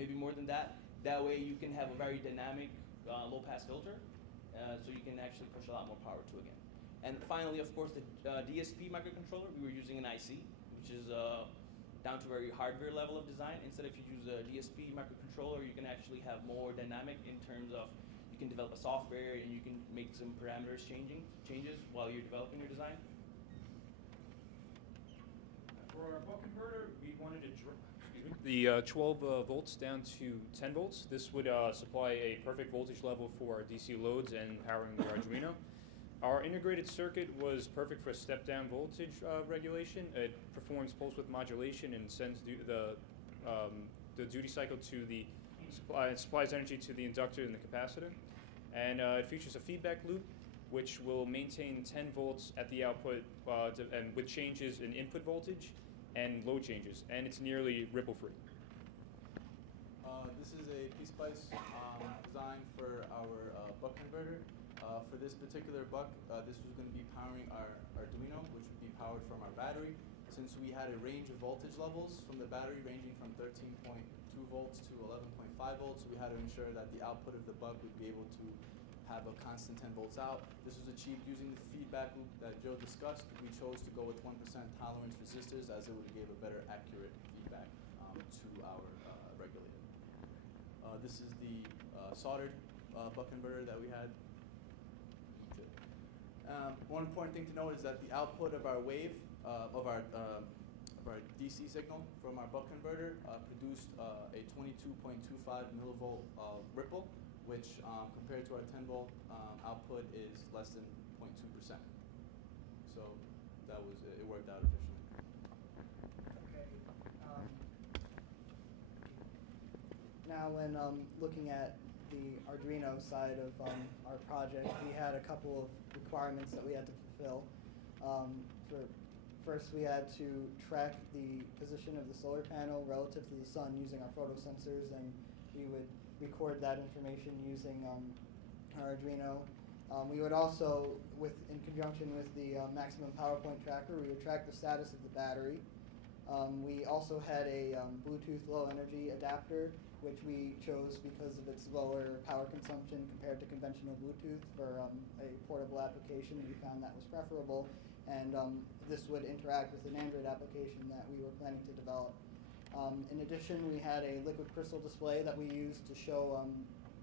maybe more than that. That way you can have a very dynamic low pass filter, so you can actually push a lot more power to again. And finally, of course, the DSP microcontroller, we were using an IC, which is down to a very hardware level of design. Instead, if you use a DSP microcontroller, you can actually have more dynamic in terms of you can develop a software and you can make some parameters changes while you're developing your design. For our buck converter, we wanted to the 12 volts down to 10 volts. This would supply a perfect voltage level for our DC loads and powering the Arduino. Our integrated circuit was perfect for step-down voltage regulation. It performs pulse width modulation and sends the duty cycle to the supplies energy to the inductor and the capacitor. And it features a feedback loop, which will maintain 10 volts at the output and with changes in input voltage and load changes, and it's nearly ripple-free. This is a PSpice design for our buck converter. For this particular buck, this was going to be powering our Arduino, which would be powered from our battery. Since we had a range of voltage levels from the battery ranging from 13.2 volts to 11.5 volts, we had to ensure that the output of the buck would be able to have a constant 10 volts out. This was achieved using the feedback loop that Joe discussed. We chose to go with 1% tolerance resistors as it would give a better accurate feedback to our regulator. This is the soldered buck converter that we had. One important thing to note is that the output of our wave, of our DC signal from our buck converter produced a 22.25 millivolt ripple, which compared to our 10 volt output is less than 0.2%. So that was, it worked out efficiently. Okay. Now when looking at the Arduino side of our project, we had a couple of requirements that we had to fulfill. First, we had to track the position of the solar panel relative to the sun using our photosensors, and we would record that information using our Arduino. We would also, in conjunction with the maximum power point tracker, we would track the status of the battery. We also had a Bluetooth low energy adapter, which we chose because of its lower power consumption compared to conventional Bluetooth for a portable application. We found that was preferable, and this would interact with an Android application that we were planning to develop. In addition, we had a liquid crystal display that we used to show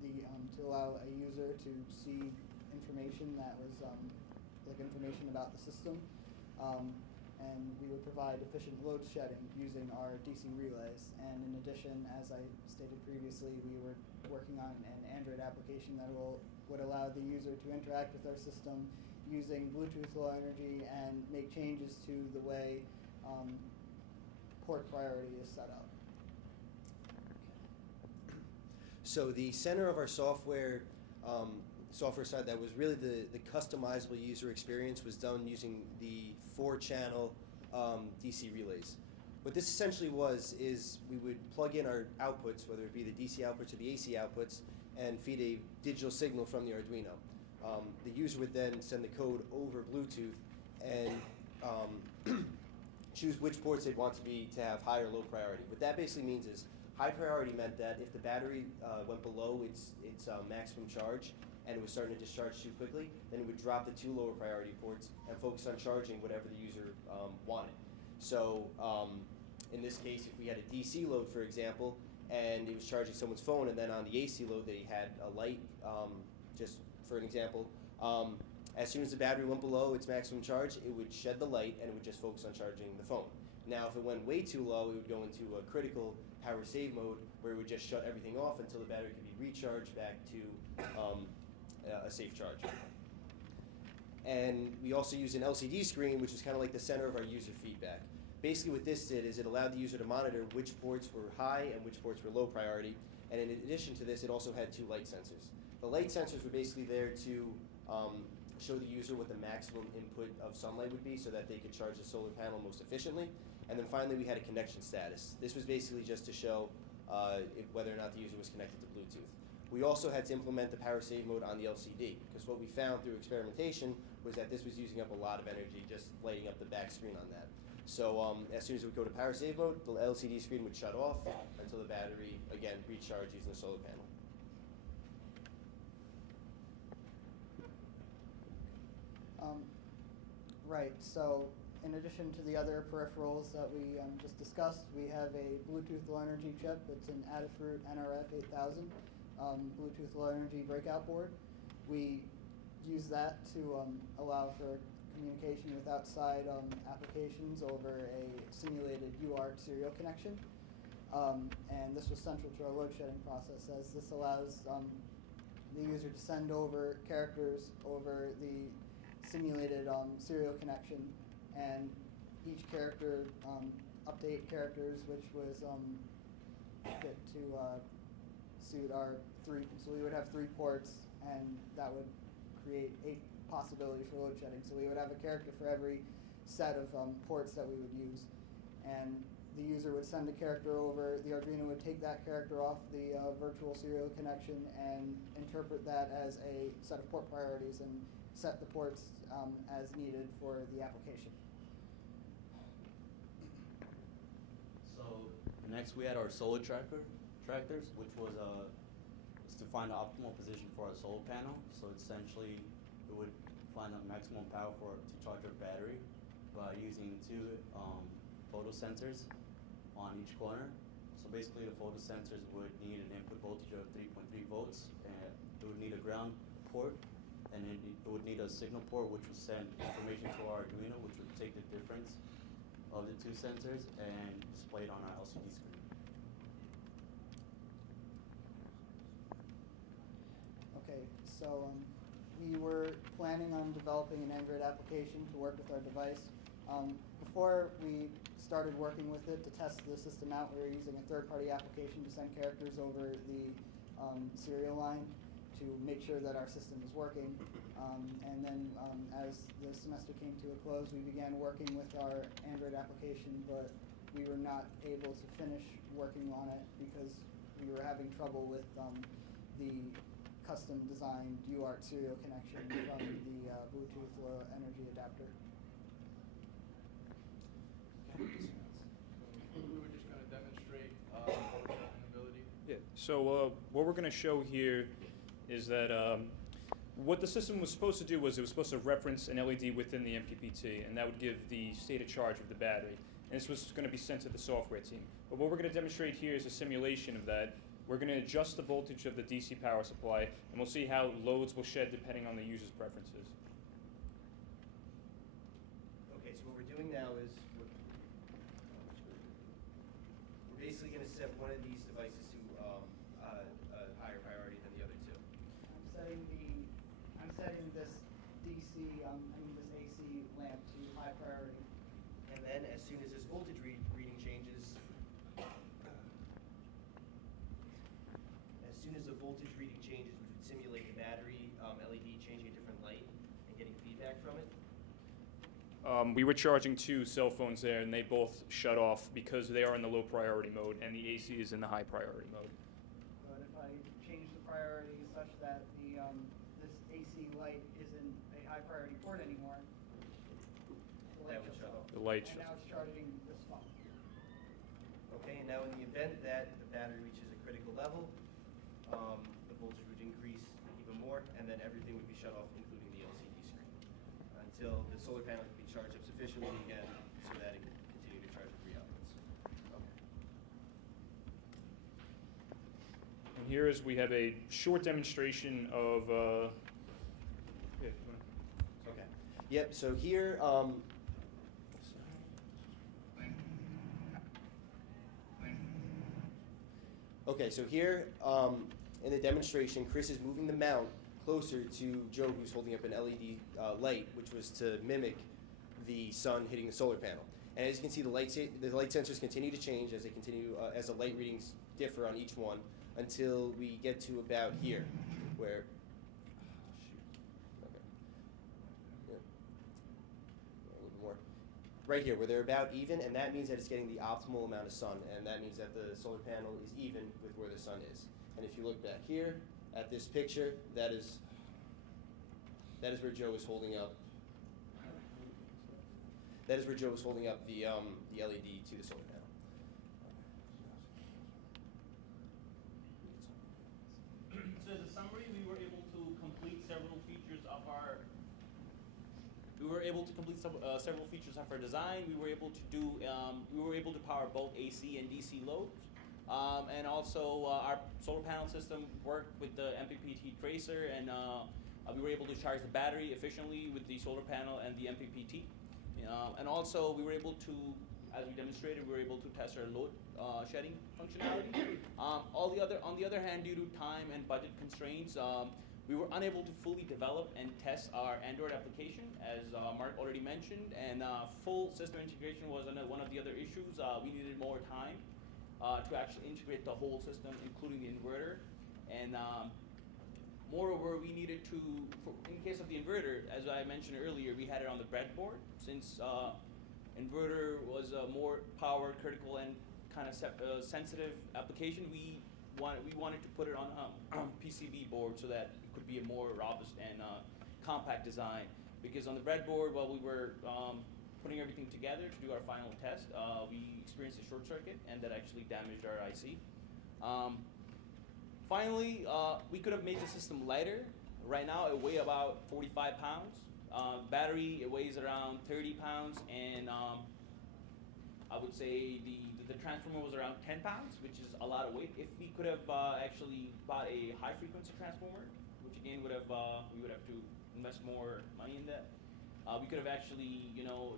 to allow a user to see information that was like information about the system. And we would provide efficient load shedding using our DC relays. And in addition, as I stated previously, we were working on an Android application that would allow the user to interact with our system using Bluetooth low energy and make changes to the way port priority is set up. So the center of our software side that was really the customizable user experience was done using the 4-channel DC relays. What this essentially is we would plug in our outputs, whether it be the DC outputs or the AC outputs, and feed a digital signal from the Arduino. The user would then send the code over Bluetooth and choose which ports they'd want to have high or low priority. What that basically means is high priority meant that if the battery went below its maximum charge and it was starting to discharge too quickly, then it would drop the 2 lower priority ports and focus on charging whatever the user wanted. So in this case, if we had a DC load, for example, and it was charging someone's phone, and then on the AC load they had a light, just for an example, as soon as the battery went below its maximum charge, it would shed the light and it would just focus on charging the phone. Now, if it went way too low, it would go into a critical power save mode where it would just shut everything off until the battery could be recharged back to a safe charge. And we also use an LCD screen, which is kind of like the center of our user feedback. Basically what this did is it allowed the user to monitor which ports were high and which ports were low priority. And in addition to this, it also had 2 light sensors. The light sensors were basically there to show the user what the maximum input of sunlight would be so that they could charge the solar panel most efficiently. And then finally, we had a connection status. This was basically just to show whether or not the user was connected to Bluetooth. We also had to implement the power save mode on the LCD, because what we found through experimentation was that this was using up a lot of energy just lighting up the back screen on that. So as soon as we go to power save mode, the LCD screen would shut off until the battery, again, recharged using the solar panel. Right, so in addition to the other peripherals that we just discussed, we have a Bluetooth Low Energy chip. It's an Adafruit NRF 8000 Bluetooth Low Energy breakout board. We use that to allow for communication with outside applications over a simulated UART serial connection. And this was central to our load shedding process, as this allows the user to send over characters over the simulated serial connection, and each character update characters, which was fit to suit our three. So we would have 3 ports, and that would create 8 possibilities for load shedding. So we would have a character for every set of ports that we would use, and the user would send a character over. The Arduino would take that character off the virtual serial connection and interpret that as a set of port priorities and set the ports as needed for the application. So next we had our solar tractors, which was to find the optimal position for our solar panel. So essentially, it would find the maximum power to charge our battery by using 2 photosensors on each corner. So basically, the photosensors would need an input voltage of 3.3 volts, and it would need a ground port, and it would need a signal port, which would send information to our Arduino, which would take the difference of the 2 sensors and display it on our LCD screen. Okay, so we were planning on developing an Android application to work with our device. Before we started working with it to test the system out, we were using a third-party application to send characters over the serial line to make sure that our system was working. And then as the semester came to a close, we began working with our Android application, but we were not able to finish working on it because we were having trouble with the custom designed UART serial connection from the Bluetooth Low Energy adapter. We were just going to demonstrate ability. Yeah. So what we're going to show here is that what the system was supposed to do was it was supposed to reference an LED within the MPPT, and that would give the state of charge of the battery. And this was going to be sent to the software team. But what we're going to demonstrate here is a simulation of that. We're going to adjust the voltage of the DC power supply, and we'll see how loads will shed depending on the user's preferences. Okay, so what we're doing now is we're basically going to set one of these devices to a higher priority than the other 2. I'm setting this DC, this AC lamp to high priority. And then as soon as this voltage reading changes, which would simulate the battery LED changing a different light and getting feedback from it. We were charging 2 cell phones there, and they both shut off because they are in the low priority mode, and the AC is in the high priority mode. But if I change the priority such that the this AC light isn't a high priority port anymore, the light That would shuts shut off. off. The light And shuts now it's charging this phone. Okay, and now in the event that the battery reaches a critical level, the voltage would increase even more, and then everything would be shut off, including the LCD screen, until the solar panel can be charged up sufficiently again so that it can continue to charge the 3 outputs. Okay. And here is we have a short demonstration of. Yeah, you wanna- Okay. Yep. So here, okay. So here, in the demonstration, Chris is moving the mount closer to Joe, who's holding up an LED light, which was to mimic the sun hitting the solar panel. And as you can see, the light sensors continue to change as they continue as the light readings differ on each one until we get to about here, where. Okay. Yeah. A little bit more. Right here, where they're about even, and that means that it's getting the optimal amount of sun, and that means that the solar panel is even with where the sun is. And if you look back here at this picture, that is where Joe is holding up. That is where Joe was holding up the LED to the solar panel. So as a summary, we were able to complete several features of our. Several features of our design. We were able to do. We were able to power both AC and DC loads, and also our solar panel system worked with the MPPT tracer, and we were able to charge the battery efficiently with the solar panel and the MPPT. And also, we were able to, as we demonstrated, we were able to test our load shedding functionality. On the other hand, due to time and budget constraints, we were unable to fully develop and test our Android application, as Mark already mentioned, and full system integration was one of the other issues. We needed more time to actually integrate the whole system, including the inverter. And moreover, we needed to, in case of the inverter, as I mentioned earlier, we had it on the breadboard. Since inverter was a more power critical and kind of sensitive application, we wanted to put it on a PCB board so that it could be a more robust and compact design. Because on the breadboard, while we were putting everything together to do our final test, we experienced a short circuit, and that actually damaged our IC. Finally, we could have made the system lighter. Right now, it weighs about 45 pounds. Battery, it weighs around 30 pounds, and I would say the transformer was around 10 pounds, which is a lot of weight. If we could have actually bought a high frequency transformer, which again we would have to invest more money in that, we could have actually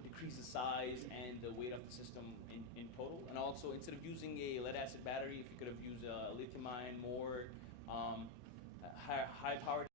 decreased the size and the weight of the system in total. And also, instead of using a lead acid battery, if you could have used a lithium ion, more high powered